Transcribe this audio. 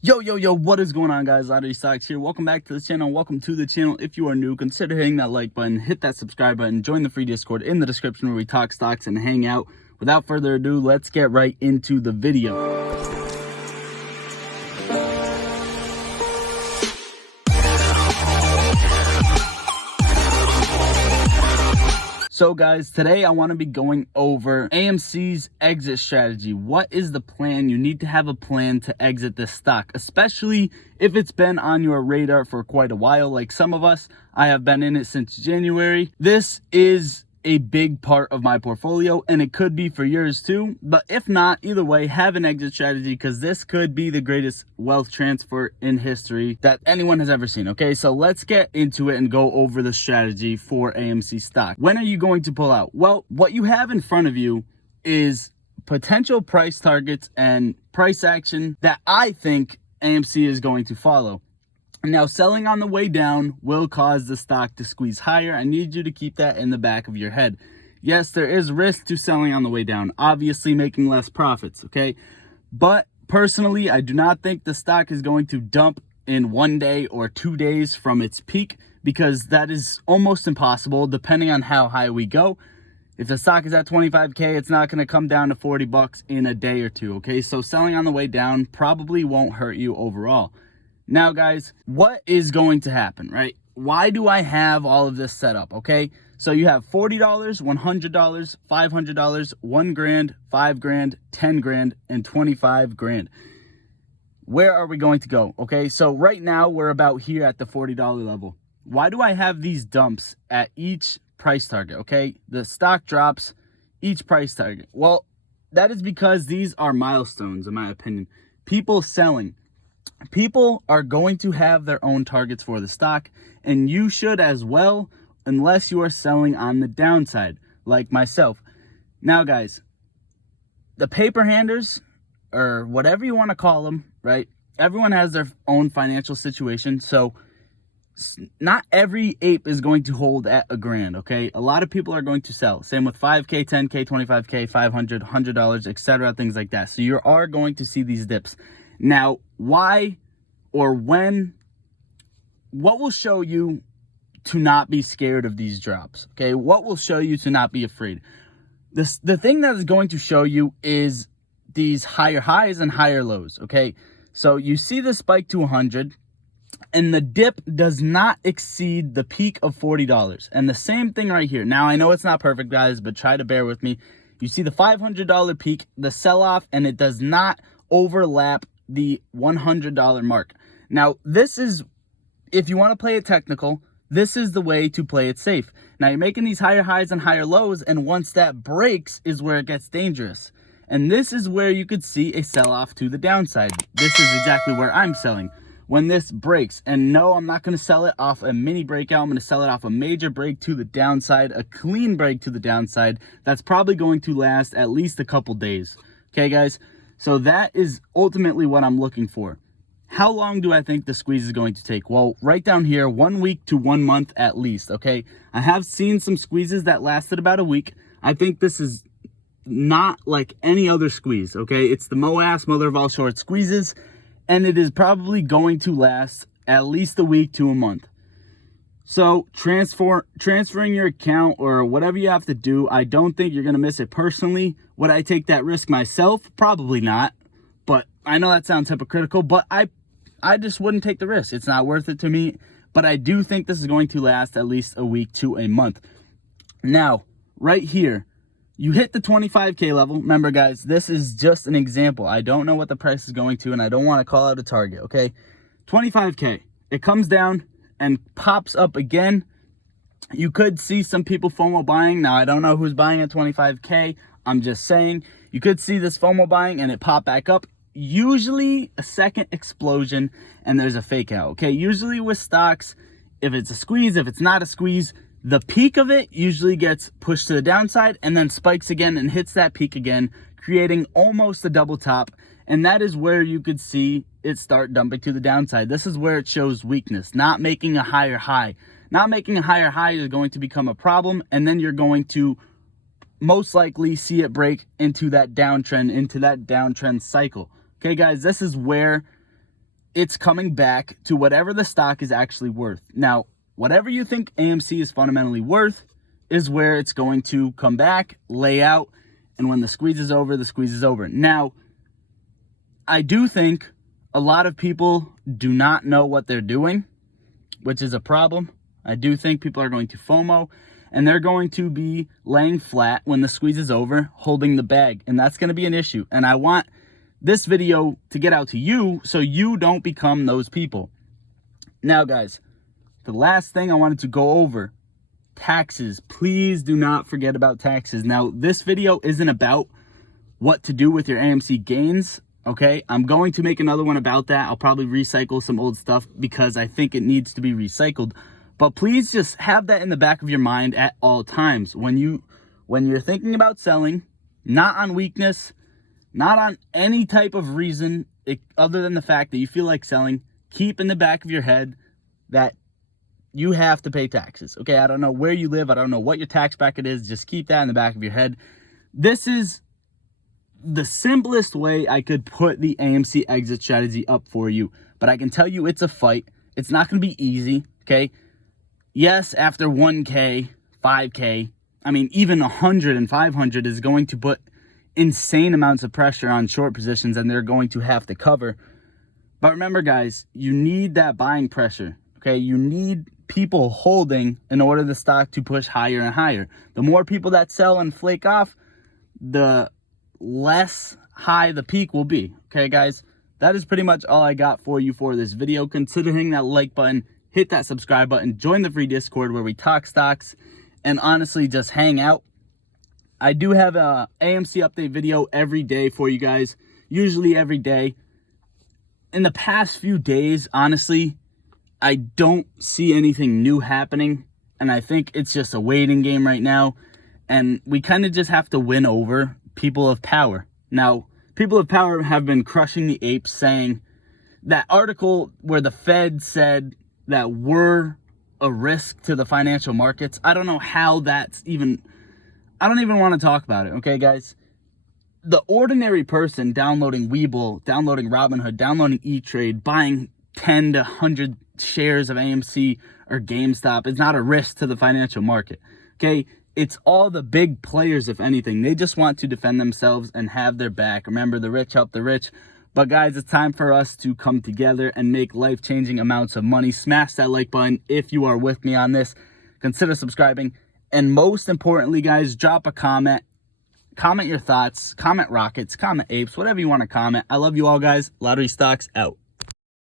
Yo, what is going on, guys? Lottery Stocks here. Welcome back to the channel. Welcome to the channel. If you are new, consider hitting that like button, hit that subscribe button, join the free Discord in the description where we talk stocks and hang out. Without further ado, let's get right into the video. So guys, today I want to be going over AMC's exit strategy. What is the plan? You need to have a plan to exit this stock, especially if it's been on your radar for quite a while. Like some of us, I have been in it since January. This is a big part of my portfolio, and it could be for yours too. But if not, either way, have an exit strategy, because this could be the greatest wealth transfer in history that anyone has ever seen. Okay, so let's get into it and go over the strategy for AMC stock. When are you going to pull out? Well, what you have in front of you is potential price targets and price action that I think AMC is going to follow. Now, selling on the way down will cause the stock to squeeze higher. I need you to keep that in the back of your head. Yes, there is risk to selling on the way down, obviously making less profits, okay? But personally, I do not think the stock is going to dump in 1 day or 2 days from its peak, because that is almost impossible depending on how high we go. If the stock is at 25K, it's not going to come down to 40 bucks in a day or two, okay? So selling on the way down probably won't hurt you overall. Now, guys, what is going to happen, right? Why do I have all of this set up, okay? So you have $40, $100, $500, $1 grand, $5 grand, $10 grand, and $25 grand. Where are we going to go, okay? So right now, we're about here at the $40 level. Why do I have these dumps at each price target, okay? The stock drops each price target. Well, that is because these are milestones, in my opinion. People selling. People are going to have their own targets for the stock, and you should as well, unless you are selling on the downside, like myself. Now, guys, the paper handers, or whatever you want to call them, right? Everyone has their own financial situation, so not every ape is going to hold at $1 grand, okay? A lot of people are going to sell. Same with 5K, 10K, 25K, $500, $100, etc., things like that. So you are going to see these dips. Now, why or when, what will show you to not be scared of these drops, okay? What will show you to not be afraid? The thing that is going to show you is these higher highs and higher lows, okay? So you see the spike to 100, and the dip does not exceed the peak of $40. And the same thing right here. Now, I know it's not perfect, guys, but try to bear with me. You see the $500 peak, the sell-off, and it does not overlap the $100 mark. Now, this is, if you want to play it technical, this is the way to play it safe. Now, you're making these higher highs and higher lows, and once that breaks is where it gets dangerous. And this is where you could see a sell-off to the downside. This is exactly where I'm selling. When this breaks, and no, I'm not going to sell it off a mini breakout. I'm going to sell it off a major break to the downside, a clean break to the downside. That's probably going to last at least a couple days. Okay, guys? So that is ultimately what I'm looking for. How long do I think the squeeze is going to take? Well, right down here, 1 week to 1 month at least, okay? I have seen some squeezes that lasted about a week. I think this is not like any other squeeze, okay? It's the MOAS, mother of all short squeezes, and it is probably going to last at least a week to a month. So transferring your account or whatever you have to do, I don't think you're going to miss it personally. Would I take that risk myself? Probably not. But I know that sounds hypocritical, but I just wouldn't take the risk. It's not worth it to me. But I do think this is going to last at least a week to a month. Now, right here, you hit the 25K level. Remember, guys, this is just an example. I don't know what the price is going to, and I don't want to call out a target, okay? 25K. It comes down and pops up again. You could see some people FOMO buying. Now, I don't know who's buying at 25K. I'm just saying, you could see this FOMO buying and it pop back up. Usually a second explosion and there's a fake out, okay? Usually with stocks, if it's a squeeze, if it's not a squeeze, the peak of it usually gets pushed to the downside and then spikes again and hits that peak again, creating almost a double top. And that is where you could see it start dumping to the downside. This is where it shows weakness, not making a higher high. Not making a higher high is going to become a problem, and then you're going to most likely see it break into that downtrend cycle. Okay, guys, this is where it's coming back to whatever the stock is actually worth. Now, whatever you think AMC is fundamentally worth is where it's going to come back, lay out, and when the squeeze is over, the squeeze is over. Now, I do think a lot of people do not know what they're doing, which is a problem. I do think people are going to FOMO, and they're going to be laying flat when the squeeze is over, holding the bag, and that's going to be an issue. And I want this video to get out to you so you don't become those people. Now, guys, the last thing I wanted to go over, taxes. Please do not forget about taxes. Now, this video isn't about what to do with your AMC gains, okay? I'm going to make another one about that. I'll probably recycle some old stuff because I think it needs to be recycled. But please just have that in the back of your mind at all times. When you're thinking about selling, not on weakness, not on any type of reason other than the fact that you feel like selling, keep in the back of your head that you have to pay taxes. Okay, I don't know where you live. I don't know what your tax bracket is. Just keep that in the back of your head. This is the simplest way I could put the AMC exit strategy up for you. But I can tell you it's a fight. It's not going to be easy, okay? Yes, after 1K, 5K, I mean, even 100 and 500 is going to put insane amounts of pressure on short positions, and they're going to have to cover. But remember, guys, you need that buying pressure, okay? You need people holding in order the stock to push higher and higher. The more people that sell and flake off, the less high the peak will be, okay, guys? That is pretty much all I got for you for this video. Consider hitting that like button, hit that subscribe button, join the free Discord where we talk stocks, and honestly just hang out. I do have a AMC update video every day for you guys, usually every day. In the past few days, honestly, I don't see anything new happening, and I think it's just a waiting game right now, and we kind of just have to win over people of power. Now, people of power have been crushing the apes, saying that article where the Fed said that we're a risk to the financial markets. I don't know how that's even... I don't even want to talk about it, okay, guys? The ordinary person downloading Webull, downloading Robinhood, downloading E-Trade, buying 10 to 100 shares of AMC or GameStop is not a risk to the financial market, okay? It's all the big players, if anything. They just want to defend themselves and have their back. Remember, the rich help the rich. But, guys, it's time for us to come together and make life-changing amounts of money. Smash that like button if you are with me on this. Consider subscribing. And most importantly, guys, drop a comment. Comment your thoughts. Comment rockets. Comment apes. Whatever you want to comment. I love you all, guys. Lottery Stocks out.